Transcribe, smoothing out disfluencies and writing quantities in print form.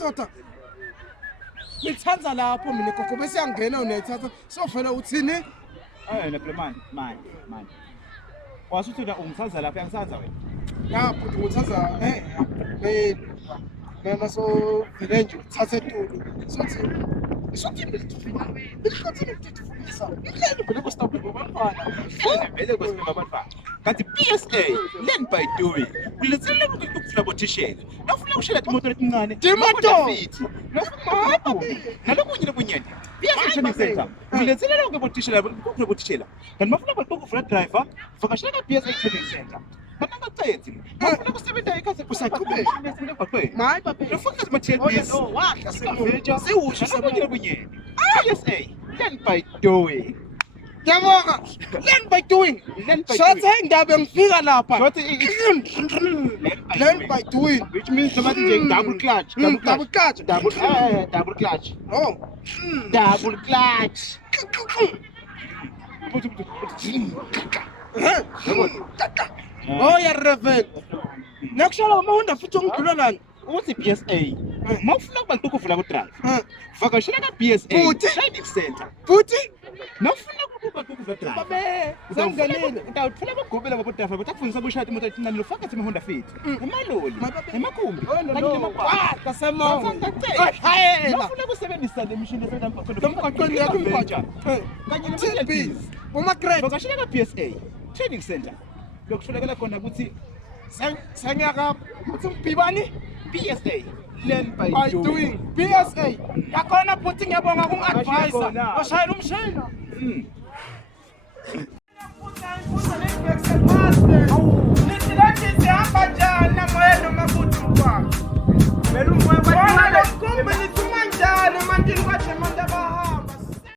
madoda. Ngithanza lapho mina gogo bese yangena unethatha. Sofela uthini? Wena phela manje. Wasuthi ungithanza lapha yangisanza wena. Ya futhi ngithatha mina so village uthathe etulo. Sothi ngikhathini ngitifundisa. Ngilele phela kustop ngobafana. Vele kwesibeka abantwana. Kanti PSA learn by doing. Kulethele ukufuna bothishela. Nafuna ukushela imoto letincane. Nalokunye lokunyenti. PSA training center. Kulethele lonke bothishela ukufuna bothishela. Kanti bafuna ukufuna driver, vakashela ka PSA training center. Kanakacethi. Bafuna kusebenza ekhaya kusaqhubeka. Mayi baba. Lofuna material Oh, wahla semoja. Nalokunye lokunyenti. PSA learn by doing. Ngiyabonga. Learn by doing. Shothe indaba ngifika lapha. Learn by doing. Which means somebody double clutch. Double clutch. Double clutch. Oh. Double clutch. Oh ya reven. Nakushala uma futhi ungidlula lana. Uthi PSA. Mawufuna kuba ukuvula ku drive. Vakashela ka PSA training center. Futhi Mawufuna ukuba ukuvula drive. babe sangenile. Utawuthola abagobela babodava batakufundisa ukushaya imoto encane lofaka Honda Fit. Emaloli, emakhumbi, kanye nemagwala. Kasemongo. Mawufuna ukusebenzisa le mishini esebenza Emgwaqweni yakho imgwaqo. kanye TPs. Uma grade. vakashela ka PSA training center. Lokutholakala khona ukuthi Sengiyaka uthi mbibani? PSA learn by By doing. doing. PSA. Yakhona futhi ngiyabonga kungadvise. Bashayela umshayela. Kumbe nithuma njani manje